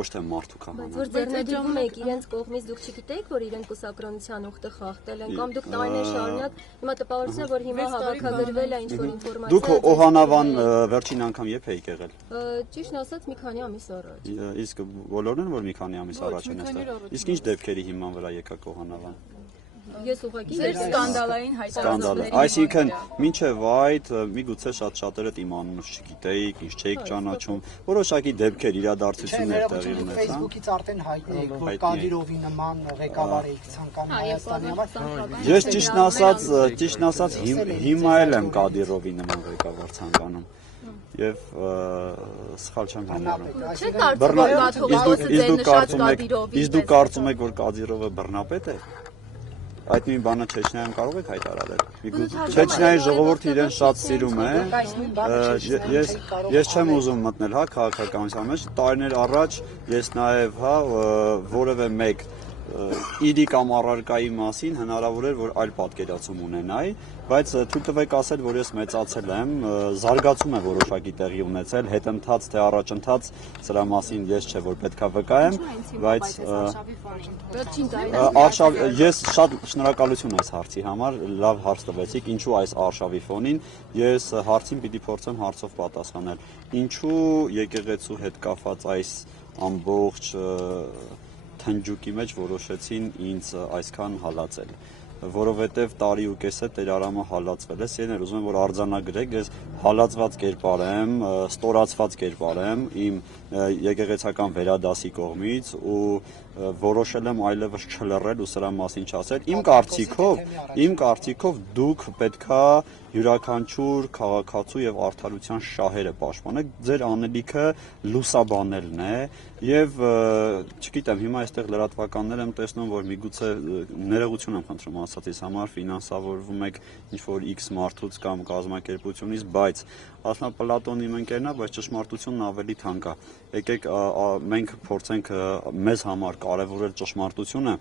ոչ թե մարդու քահանան։ Որ ձեռնադրվում եք իրենց կողմից դուք չգիտեք, որ իրենք կուսակրոնության ուխտը խախտել են, կամ դուք տարիներ շարունակ հիմա տպավորություն է, որ հիմա հավաքագրվել է ինչ-որ ինֆորմացիա։ Դուք Օհանավան վերջին անգամ երբ եք եղել։ Ճիշտ ասած մի քանի ամիս առաջ։ Իսկ բոլորն են որ մի քանի ամիս առաջ են այստեղ։ Իսկ ինչ դեպքերի հիման վրա եկաք Օհանավան։ Ես ուղղակի սկանդալային հայտարարությունների։ Այսինքն մինչև այդ միգուցե շատերը իմ անունս չգիտեիք, ինչ չէիք ճանաչում, որոշակի դեպքեր իրադարձություններ տեղի ունեցան։ Facebook-ից արդեն հայտնի եք, որ Կադիրովի նման ղեկավար եք ցանկանում Հայաստանի համար։ Ես ճիշտն ասած հիմա էլ եմ Կադիրովի նման ղեկավար ցանկանում։ Եվ սխալ չեմ համարում։ Իսկ դուք կարծում եք, որ Կադիրովը բռնապետ է։ Այդ նույն բանը Չեչնիայում կարող եք հայտարարել։ Չեչնիայի ժողովուրդը իրեն շատ սիրում է։ Ես չեմ ուզում մտնել քաղաքականության մեջ։ Տարիներ առաջ ես նաև որևէ մեկ իրի կամ առարկայի մասին հնարավոր էր որ այլ պատկերացում ունենայի, բայց թույլ տվեք ասել, որ ես մեծացել եմ, զարգացում է որոշակի տեղի ունեցել, հետընթաց թե առաջընթաց սրա մասին ես չէ որ պետքա վկայեմ, բայց ես շատ շնորհակալություն այս հարցի համար, լավ հարց տվեցիք, ինչու այս արշավի ֆոնին, ես հարցին պիտի փորձեմ հարցով պատասխանել, ինչու եկեղեցու հետ կապված այս ամբողջ թնջուկի մեջ որոշեցին ինձ այսքան հալածել, որովհետև տարի ու կես է Տեր Արամը հալածվել է, սիրելիներ, ուզում եմ որ արձանագրեք, ես հալածված կերպար եմ, ստորացված կերպար եմ իմ եկեղեցական վերադասի կողմից ու որոշել եմ այլևս չլռել ու սրա մասին չասել։ Իմ կարծիքով դուք պետքա յուրաքանչյուր քաղաքացու եւ արդարության շահերը պաշտպանեք, ձեր անելիքը լուսաբանելն է եւ չգիտեմ, հիմա այստեղ լրատվականներ եմ տեսնում, որ միգուցե ներողություն եմ խնդրում ասածից համար, ֆինանսավորվում եք ինչ-որ X մարդուց կամ կազմակերպությունից, բայց ասնա Պլատոնի իմ ընկերն է, բայց ճշմարտությունն ավելի թանկ է։ Եկեք մենք փորձենք մեզ համար կարևորել ճշմարտությունը,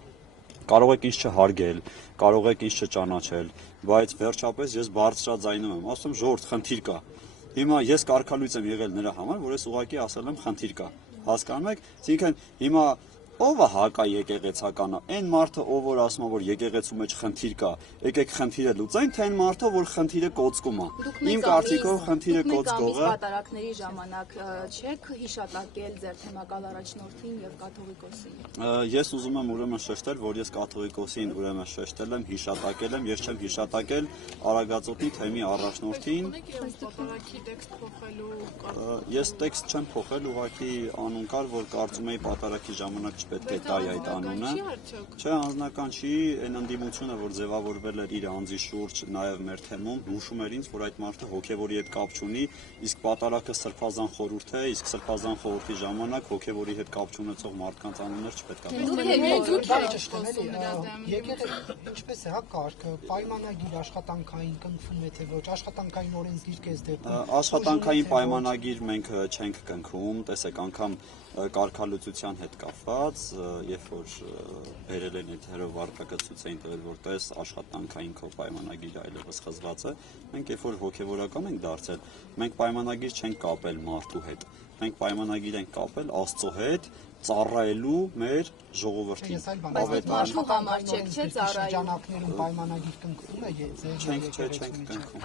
կարող եք ինձ չհարգել, կարող եք ինձ չճանաչել, բայց վերջապես ես բարձրաձայնում եմ, ասում ժողովուրդ խնդիր կա։ Հիմա ես կարգալույծ եմ եղել նրա համար, որ ես ուղղակի ասել եմ խնդիր կա։ Հասկանում եք, այսինքն հիմա ով է հակա եկեղեցականը, այն մարդը, ով որ ասում է, որ եկեղեցու մեջ խնդիր կա, եկեք խնդիրը լուծենք, թե այն մարդը, որ խնդիրը կոծկում է։ Իմ կարծիքով խնդիրը կոծկողը պատարակների ժամանակ չեք հիշատակել ձեր թեմակալ առաջնորդին եւ կաթողիկոսին։ Ես ուզում եմ ուրեմն շեշտել, որ ես կաթողիկոսին ուրեմն շեշտել եմ, հիշատակել եմ, ես չեմ հիշատակել Արագածոտնի թեմի առաջնորդին։ Ես տեքստ չեմ փոխել, ուղղակի անուն կար, որ կարծում էի պատարակի ժամանակ պետք է տայի այդ անունը, չէ, անձնական չի, այն ընդդիմությունը, որ ձևավորվել էր իր անձի շուրջ նաև մեր թեմում, հուշում էր ինձ, որ այդ մարդը հոգևորի հետ կապ չունի, իսկ պատարակը սրբազան խորհուրդ է, իսկ սրբազան խորհրդի ժամանակ հոգևորի հետ կապ չունեցող մարդկանց անուններ չպետք է։ Ինչպես է հա կարգը, պայմանագիր աշխատանքային կնքվում է թե ոչ, աշխատանքային օրենսգիր կես դեպքում։ Աշխատանքային պայմանագիր մենք չենք կնքում, տեսեք անգամ կարգալուծության հետ կապված, երբ որ բերել են այդ հերովարտակացույց էին տվել, որտես աշխատանքային քո պայմանագիրը այլևս խզված է, մենք երբ որ հոգևորական ենք դարձել, մենք պայմանագիր չենք կապել մարդու հետ, մենք պայմանագիր ենք կապել Աստծո հետ, ծառայելու մեր ժողովրդին։ Բայց մարդու համար չեք, չէ՞ ծառայում։ Շրջանակներում պայմանագիր կնքվում է, չենք կնքում։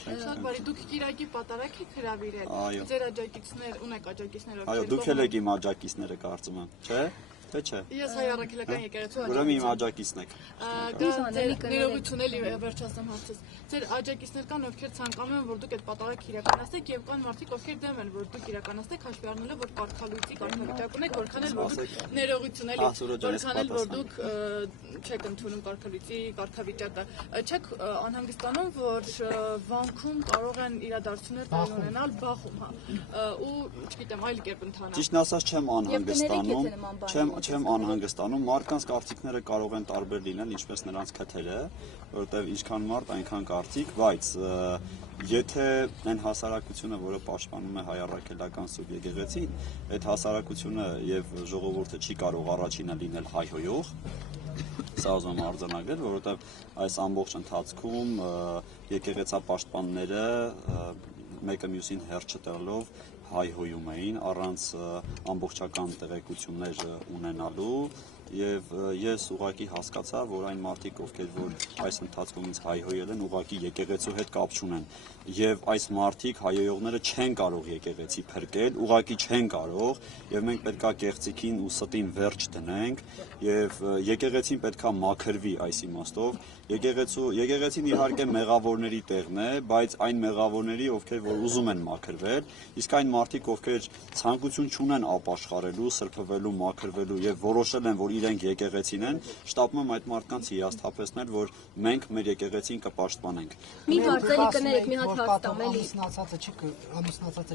Շատ բարի, դուք Կիրակի պատարակ եք հրավիրել, ձեր աջակիցներ, ունեք աջակիցներ, այո, դուք էլ եք իմ աջակիցները կարծում եմ, չէ՞, թե չէ։ Ես հայ առաքելական եկեղեցու ուրեմն իմ աջակիցն եք։ Ներողություն էլի վերջացնեմ հարցս։ Ձեր աջակիցներ կան, ովքեր ցանկանում են, որ դուք այդ պատարակը իրականացնեք, եւ կան մարդիկ, ովքեր դեմ են, որ դուք իրականացնեք, հաշվի առնելով, որ կարգալույծի կարգավիճակ ունեք, որքան էլ որ դուք ներողություն էլի, որքան էլ որ դուք չեք ընդունում կարգալույծի կարգավիճակը, չեք անհանգստանում, որ վանքում կարող են իրադարձություններ տեղի ունենալ բախում, հա, ու չգիտեմ, այլ կերպ ընթանալ։ Ճիշտն ասած չեմ անհանգստանում, մարդկանց կարծիքները կարող են տարբեր լինել, ինչպես նրանց քթերը, որովհետև ինչքան մարդ, այնքան կարծիք, բայց եթե այն հասարակությունը, որը պաշտպանում է հայ առաքելական Սուրբ եկեղեցին, այդ հասարակությունը եւ ժողովուրդը չի կարող առաջինը լինել հայհոյող, սա ուզում եմ արձանագրել, որովհետև այս ամբողջ ընթացքում եկեղեցապաշտպանները մեկը մյուսին հերթ չտալով հայհոյում էին առանց ամբողջական տեղեկություններ ունենալու եւ ես ուղղակի հասկացա, որ այն մարդիկ, ովքեր որ այս ընթացքում ինձ հայհոյել են, ուղղակի եկեղեցու հետ կապ չունեն եւ այս մարդիկ հայհոյողները չեն կարող եկեղեցի փրկել, ուղղակի չեն կարող եւ մենք պետքա կեղծիքին ու ստին վերջ դնենք եւ եկեղեցին պետքա մաքրվի այս իմաստով եկեղեցին իհարկե մեղավորների տեղն է, բայց այն մեղավորների, ովքեր որ ուզում են մաքրվել, իսկ այն մարդիկ, ովքեր ցանկություն չունեն ապաշխարելու, սրբվելու, մաքրվելու եւ որոշել են, որ իրենք եկեղեցին են, շտապում եմ այդ մարդկանց հիասթափեցնել, որ մենք մեր եկեղեցին կպաշտպանենք։ Մի հարցերի կներեք, մի հատ հարց տամ էլի։ Ամուսնացածը